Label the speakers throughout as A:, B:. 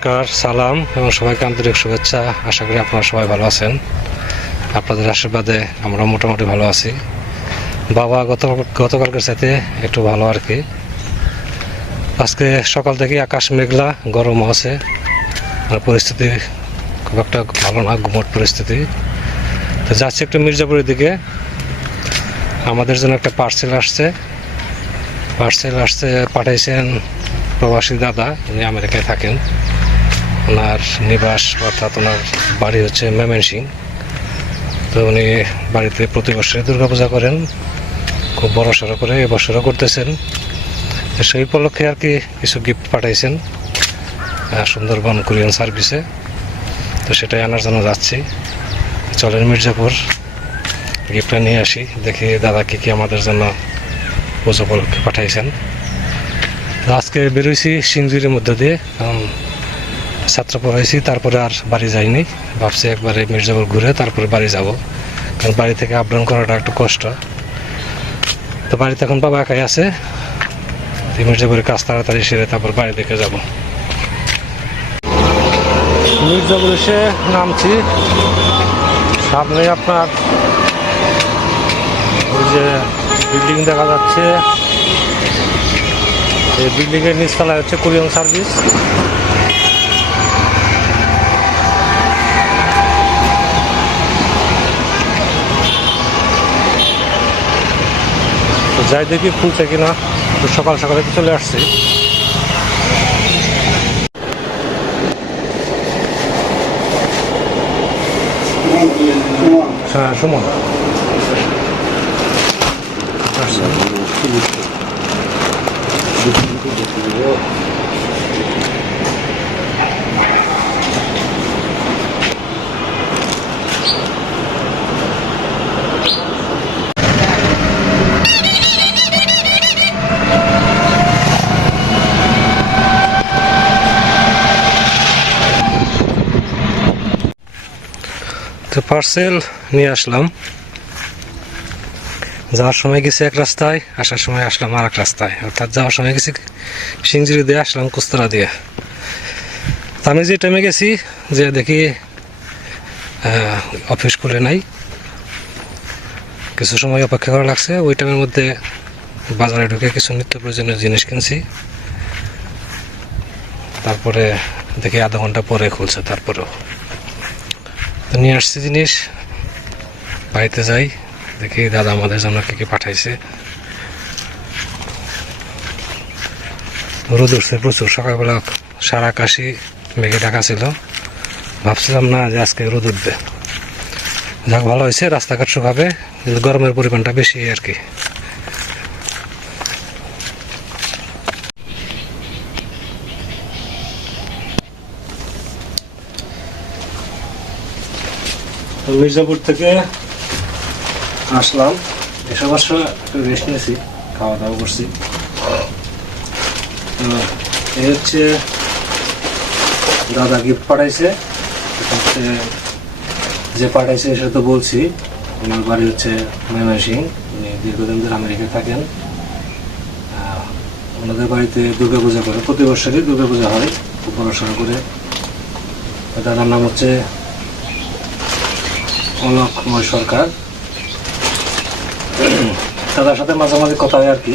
A: নমস্কার, সালাম এবং সবাইকে আন্তরিক শুভেচ্ছা। আশা করি আপনারা সবাই ভালো আছেন। আপনাদের আশীর্বাদে আমরা মোটামুটি ভালো আছি। বাবা গত গতকালকের সাথে একটু ভালো আর কি। আজকে সকাল থেকে আকাশ মেঘলা, গরম আছে। আর পরিস্থিতি খুব একটা ভালো না, গুমট পরিস্থিতি। তো যাচ্ছি একটু মির্জাপুরের দিকে। আমাদের জন্য একটা পার্সেল আসছে। পার্সেল আসছে, পাঠাইছেন প্রবাসী দাদা উনি আমেরিকায় থাকেন। ওনার নিবাস অর্থাৎ ওনার বাড়ি হচ্ছে মেমেন সিং তো উনি বাড়িতে প্রতি বছরে দুর্গাপূজা করেন। খুব বড় সড়ো করে এবছরও করতেছেন। সেই উপলক্ষে আর কি কিছু গিফট পাঠাইছেন সুন্দরবন কুরিয়ান সার্ভিসে। তো সেটাই আনার জন্য যাচ্ছি। চলেন মির্জাপুর। গিফটটা নিয়ে আসি, দেখি দাদা কি কি আমাদের জন্য পুজো উপলক্ষে পাঠাইছেন। আজকে বেরোইছি সিংজুরির মধ্যে দিয়ে ছাত্র পড়াইছি, তারপরে আর বাড়ি যাইনি। ভাবছি একবারে মির্জাপুর ঘুরে তারপরে বাড়ি যাব। কারণ বাড়ি থেকে আপ ডাউন করাটা একটু কষ্ট। তো বাড়িতে এখন বাবা একাই আছে। মির্জাপুরের কাজ তাড়াতাড়ি সেরে তারপর বাড়ি দিকে যাব। মির্জাপুর এসে নামছি। সামনে আপনার ওই যে বিল্ডিং দেখা যাচ্ছে। এই বিল্ডিং এর নিচতলায় হচ্ছে কুরিয়ান সার্ভিস। যাই দেখি খুলছে কিনা সকাল সকালে তো চলে আসছি। হ্যাঁ সুমন। আচ্ছা পার্সেল নিয়ে আসলাম। যাওয়ার সময় গেছি এক রাস্তায়, আসার সময় আসলাম আর এক রাস্তায়। অর্থাৎ যাওয়ার সময় গেছি সিংজুরি দিয়ে আসলাম কুস্তরা দিয়ে। আমি যে টাইমে গেছি, যে দেখি অফিস খুলে নাই। কিছু সময় অপেক্ষা করা লাগছে। ওই টাইমের মধ্যে বাজারে ঢুকে কিছু নিত্য প্রয়োজনীয় জিনিস কিনছি। তারপরে দেখি আধা ঘণ্টা পরে খুলছে, তারপরেও। তো নিয়ে আসছি জিনিস। বাড়িতে যাই, দেখি দাদা আমাদের জন্য কি কি পাঠাইছে। রোদ উঠছে প্রচুর, সকালবেলা সারা কাশি মেঘে ঢাকা ছিল। ভাবছিলাম না যে আজকে রোদ উঠবে। যাক, ভালো হয়েছে, রাস্তাঘাট শুকাবে গরমের পরিমাণটা বেশি আর কি। মির্জাপুর থেকে আসলাম এসব একটু রেস্ট নিয়েছি খাওয়া দাওয়া করছি এই হচ্ছে দাদা গিফট পাঠাইছে। হচ্ছে যে পাঠাইছে সেটা তো বলছি। ওনার বাড়ি হচ্ছে ময়মনসিং উনি দীর্ঘদিন ধরে আমেরিকায় থাকেন। ওনাদের বাড়িতে দুর্গা পূজা করে। প্রতি বছরই দুর্গা পূজা হয় খুব পড়াশোনা করে দাদার নাম হচ্ছে অলকময় সরকার। দাদার সাথে মাঝে মাঝে কথা হয় আর কি।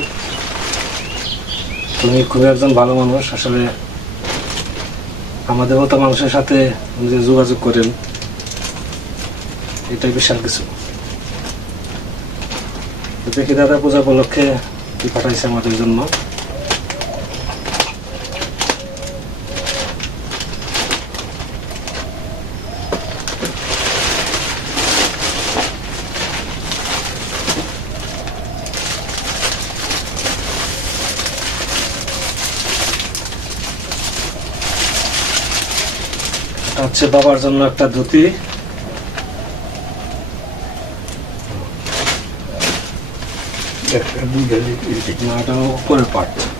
A: তুমি খুবই একজন ভালো মানুষ, আসলে আমাদের মতো মানুষের সাথে যে যোগাযোগ করেন, এটাই বিশাল কিছু। দেখি দাদা পূজা উপলক্ষে কি পাঠাইছে আমাদের জন্য। হচ্ছে বাবার জন্য একটা ধুতি। মাটাও করে উপরের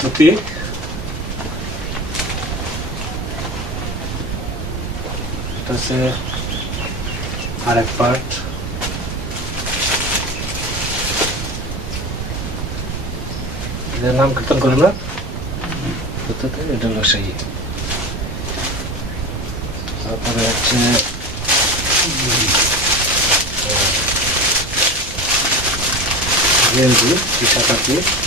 A: ধুতি এটা হচ্ছে আর এক পার্ট নাম কীর্তন করে না এটা হলো সেই তারপরে হচ্ছে গেঞ্জি টি শার্ট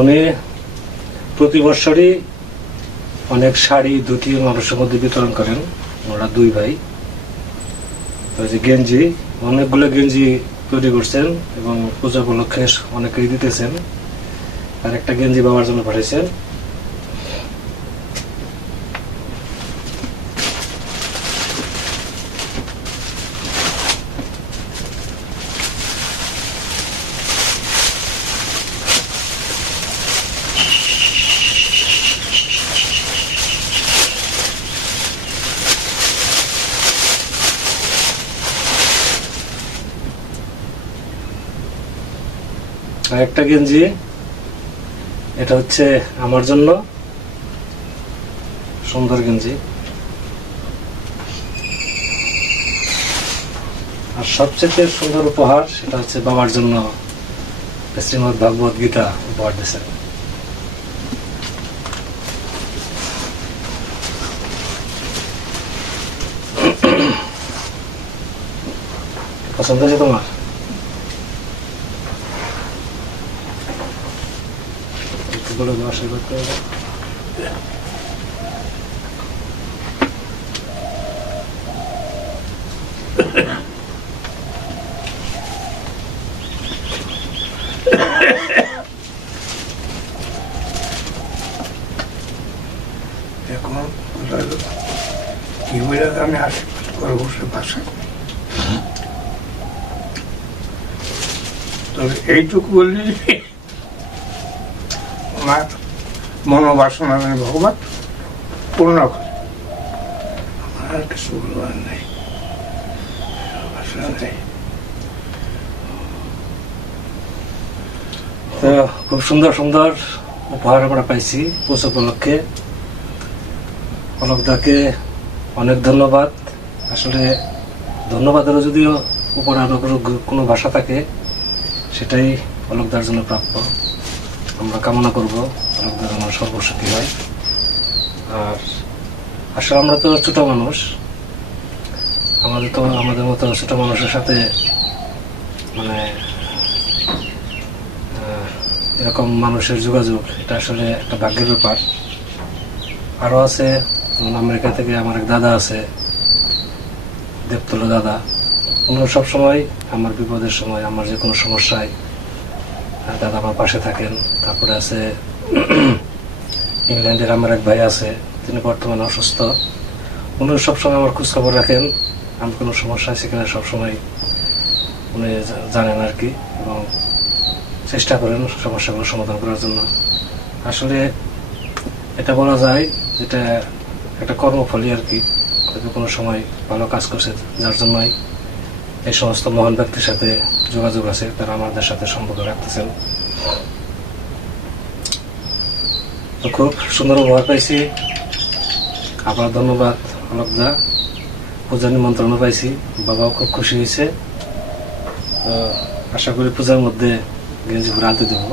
A: উনি প্রতি বছরই অনেক শাড়ি ধুতি মানুষের মধ্যে বিতরণ করেন ওরা দুই ভাই। যে গেঞ্জি, অনেকগুলো গেঞ্জি তৈরি করছেন এবং পূজা উপলক্ষে অনেকেই দিতেছেন। আর একটা গেঞ্জি বাবার জন্য পাঠিয়েছেন। একটা গেঞ্জি। এটা হচ্ছে আমার জন্য। সুন্দর গেঞ্জি। আর সবচেয়ে সুন্দর উপহার সেটা হচ্ছে বাবার জন্য শ্রীমদ ভাগবত গীতা উপহার দিয়েছেন পছন্দ আছে তোমার একটু বলে আশীর্বাদ করে
B: এখন হলো আমি আশীর্বাদ করব সে ভাষা তবে এইটুকু বললি আমার মনোবাসনা মানে ভগবান পূর্ণ করে। আমার আর কিছু বলবার নেই।
A: তো খুব সুন্দর সুন্দর উপহার আমরা পাইছি পৌষ উপলক্ষে। অলকদাকে অনেক ধন্যবাদ। আসলে ধন্যবাদেরও যদিও উপর আরও কোনো কোনো ভাষা থাকে সেটাই অলকদার জন্য প্রাপ্য। আমরা কামনা করব অলকদার আমার সর্বসুখী হয়। আর আসলে আমরা তো ছোট মানুষ। আমাদের তো, আমাদের মতো ছোট মানুষের সাথে মানে এরকম মানুষের যোগাযোগ, এটা আসলে একটা ভাগ্যের ব্যাপার। আরও আছে, যেমন আমেরিকা থেকে আমার এক দাদা আছে, দেবতল দাদা। উনিও সবসময় আমার বিপদের সময়, আমার যে কোনো সমস্যায় দাদা আমার পাশে থাকেন। তারপরে আছে ইংল্যান্ডের আমার এক ভাই আছে, তিনি বর্তমানে অসুস্থ। উনিও সবসময় আমার খোঁজখবর রাখেন। আমি কোনো সমস্যা আছে কিনা সবসময় উনি জানেন আর কি এবং চেষ্টা করেন সমস্যাগুলো সমাধান করার জন্য। আসলে এটা বলা যায় যেটা একটা কর্মফলই আর কি। কোনো সময় ভালো কাজ করছে যার জন্যই। এই সমস্ত মহান ব্যক্তির সাথে যোগাযোগ আছে, তারা আমাদের সাথে সম্পর্ক রাখতেছেন। তো খুব সুন্দর উপহার পাইছি। আবার ধন্যবাদ অলকদা পূজার নিমন্ত্রণও পাইছি। বাবাও খুব খুশি হয়েছে। তো আশা করি পূজার মধ্যে গেঞ্জি পরে আনতে দেবো।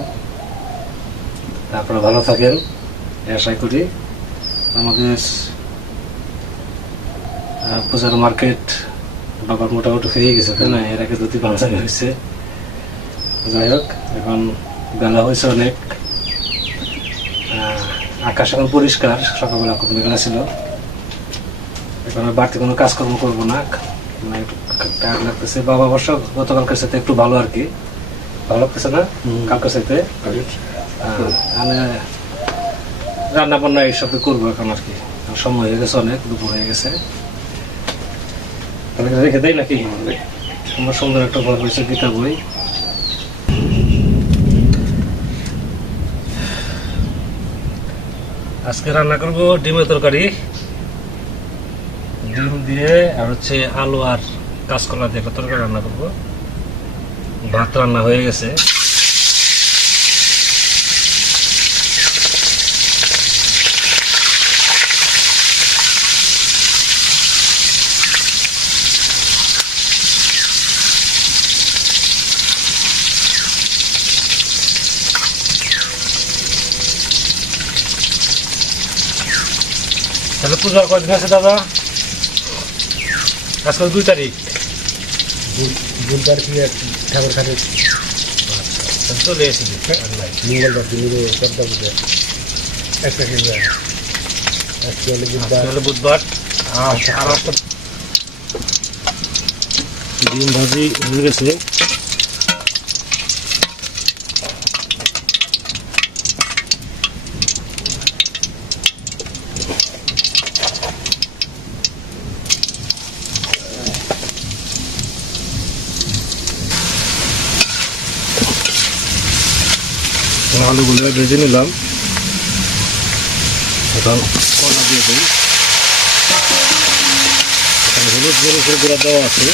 A: তারপরে ভালো থাকেন আশা করি। আমাদের পূজার মার্কেট বাবার মোটামুটি হয়ে গেছে তাই না? এর আগে ধুতি পাঞ্জাবি হয়েছে। যাই হোক এখন বেলা হয়েছে অনেক। আকাশ এখন পরিষ্কার সকালবেলা খুব মেঘলা ছিল। এখন আর বাড়তি কোনো কাজকর্ম করব না। মানে একটু টায়ার্ড লাগতেছে। বাবা অবশ্য গতকালকের সাথে একটু ভালো আর কি। ভালো লাগতেছে না। কালকের সাথে? মানে রান্না বান্না এইসবে করব এখন আর কি। সময় হয়ে গেছে অনেক দুপুর হয়ে গেছে। রেখে দেয় নাকি? আমার সুন্দর একটা গল্প হয়েছে, গীতা বই। আজকে রান্না করব ডিমের তরকারি। ডিম দিয়ে আর হচ্ছে আলু আর কাঁচকলা দিয়ে তরকারি রান্না করব। ভাত রান্না হয়ে গেছে। পূজা কদিন আছে দাদা? আজকাল দুই তারিখ।
C: বুধবার কি ঠাকুর খাটে
A: চলে এসেছি।
C: মঙ্গলবার দিল্লিতে পদ্মা পুজো একটা আজকে হলো বুধবার।
A: হলো বুধবার আর একটা ডিম ভাজি হয়ে গেছে। আলুগুলো ভেজে নিলাম। এখন কলা দিয়ে দিই। হলুদ মরিচের গুঁড়া দেওয়া আছে।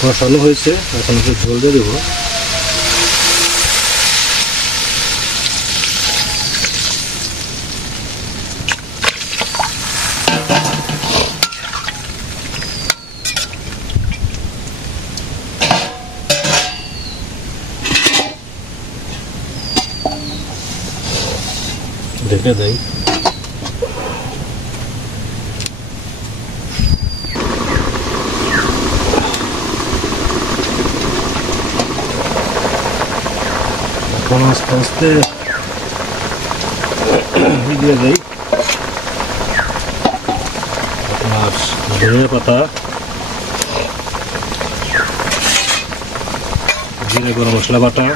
A: কষানো হয়েছে, এখন একটু ঝোল দিয়ে দেবো। ঢেকে দেয় এখন আস্তে আস্তে দিয়ে দেয় আপনার ধনিয়া পাতা জিরে গরম মশলা বাটা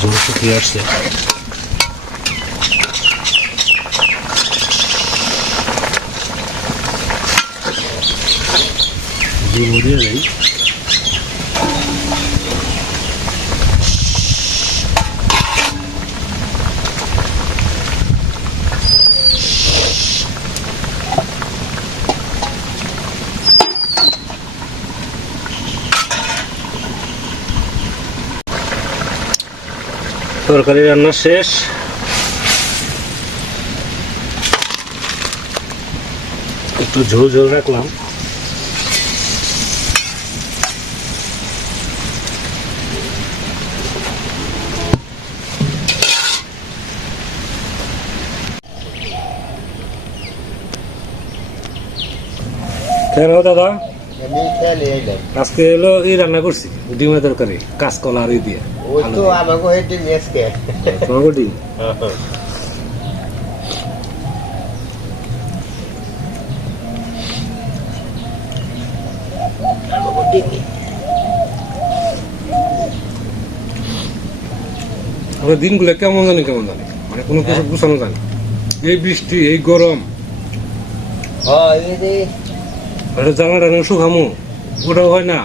A: ঝোল শুকিয়ে আসছে ডিম দিয়ে তরকারি রান্না শেষ। একটু ঝোল ঝোল রাখলাম। কেন দাদা? আজকে এলো এই রান্না করছি ডিমের তরকারি কাঁচকলা আর দিয়ে।
C: ওই তো আজকে
A: তোমাকে ডিম দিনগুলো কেমন জানি কেমন জানি। মানে কোনো কিছু গুছানো যায় না। এই বৃষ্টি এই গরম।
C: হয় এই যে
A: একটা জামা ওটাও হয় না।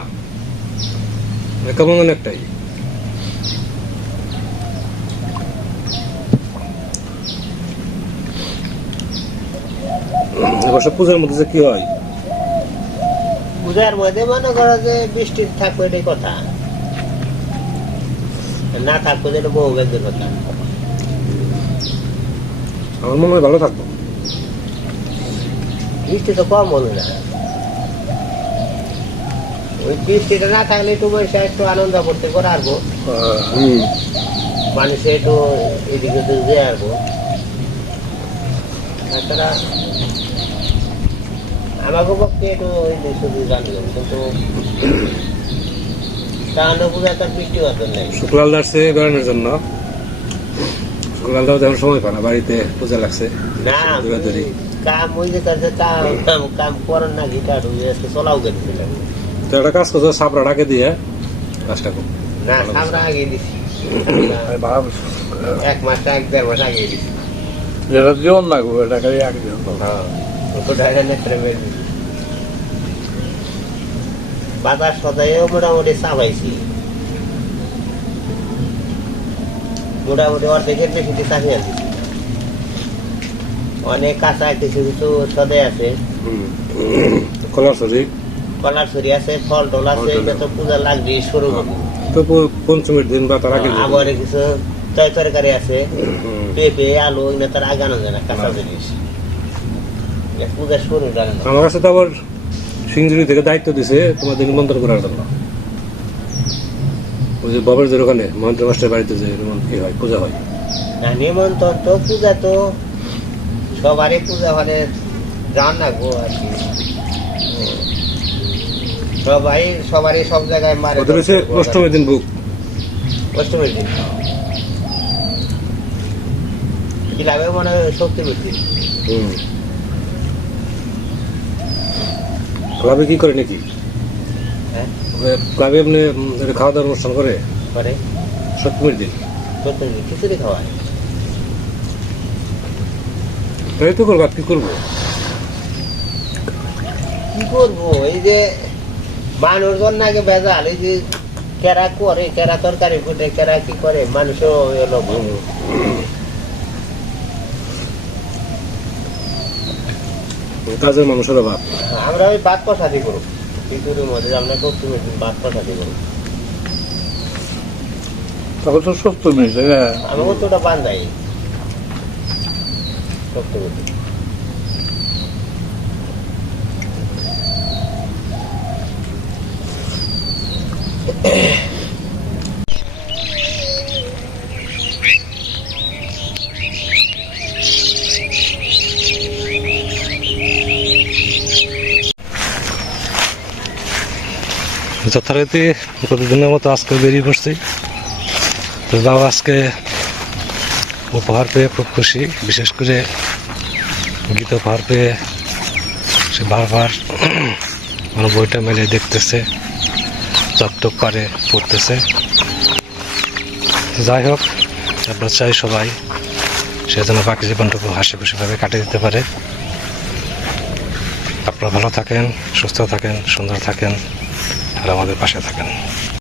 A: মানে কেমন একটাই। এবছর পূজার মধ্যে যে কি হয়?
C: পূজার মধ্যে মনে করো যে বৃষ্টি থাকবে এটাই কথা। না থাকবে যেটা বহু বেদের কথা।
A: আমার মনে হয় ভালো থাকব।
C: বৃষ্টি তো কম হলো না। ওই বৃষ্টিটা না থাকলে একটু বসে একটু আনন্দ করতে করে আসব মানুষে একটু এদিকে দিয়ে আসব তাছাড়া আমাকে পক্ষে একটু ওই শুধু জানলাম কিন্তু চাহানো পূজা তার বৃষ্টি হতো নেই।
A: শুক্লাল দাসে বেড়ানোর জন্য। শুক্লাল দাও তেমন সময় পায় না বাড়িতে পূজা লাগছে।
C: না। কাম ওই যে কাম কাম করার না আজকে চলাও গেছিলাম
A: তো একটা কাজ করছ সাপড়া ডাকে দিয়ে। কাজটা করো
C: না আমরা আগে দিছি। এক মাস এক দেড় মাস আগে দিছি।
D: যেটা জীবন লাগবে এটা খালি এক জীবন
C: মোটামুটি চাপাইছি। মোটামুটি অর্ধেকের বেশি চাপি আছি অনেক কাঁচা কিছু কিছু সদাই আছে।
A: কলার শরীর
C: কলার ছড়ি আছে ফল টল আছে এটা তো পূজা লাগবে শুরু করব
A: তো পঞ্চমীর দিন বা তার আগে
C: আবার কিছু তয় তরকারি আছে পেঁপে আলু এগুলো তার আগানো যায় না কাঁচা জিনিস। পূজা শুরু জানে
A: আমার কাছে তো আবার সিংজুরি থেকে দায়িত্ব দিছে তোমাদের নিমন্ত্রণ করার জন্য। ওই যে বাবার যে ওখানে মহেন্দ্র মাস্টার বাড়িতে যে কি হয় পূজা হয়।
C: না নিমন্ত্রণ তো পূজা তো সবারই পূজা হলে যান না গো আর কি। সবাই সবারই সব জায়গায় মারে
A: ওদের হচ্ছে অষ্টমীর দিন বুক
C: অষ্টমীর দিন। কি লাগবে মনে হয় শক্তি বৃদ্ধি
A: ক্লাবে কি করে নাকি?
C: হ্যাঁ?
A: ক্লাবে এমনি খাওয়া দাওয়ার অনুষ্ঠান করে?
C: করে।
A: সপ্তমীর দিন।
C: সপ্তমী দিন খিচুড়ি খাওয়ায়
A: তাই তো করব কি করব?
C: কি করব? এই যে মানুষজন নাকি এই যে কেরা করে কেরা তরকারি ফুটে কেরা কি করে মানুষও এলো
A: কাজের মানুষের অভাব।
C: আমরা ওই বাদ প্রসাদি করব। মধ্যে আমরা সপ্তমীর দিন বাদ প্রসাদি করব।
D: তখন তো সপ্তমী হ্যাঁ।
C: আমি কতটা বান্ধাই দিন
A: যথারীতি প্রতিদিনের মতো আজকে বেরিয়ে পড়ছি। তো বাবা আজকে উপহার পেয়ে খুব খুশি। বিশেষ করে গীত উপহার পেয়ে সে বারবার আমার বইটা মেলে দেখতেছে। চকটক করে পড়তেছে। যাই হোক, আমরা চাই সবাই সে যেন বাকি জীবনটুকু হাসি খুশিভাবে কাটিয়ে দিতে পারে। আপনারা ভালো থাকেন, সুস্থ থাকেন, সুন্দর থাকেন, আর আমাদের পাশে থাকেন।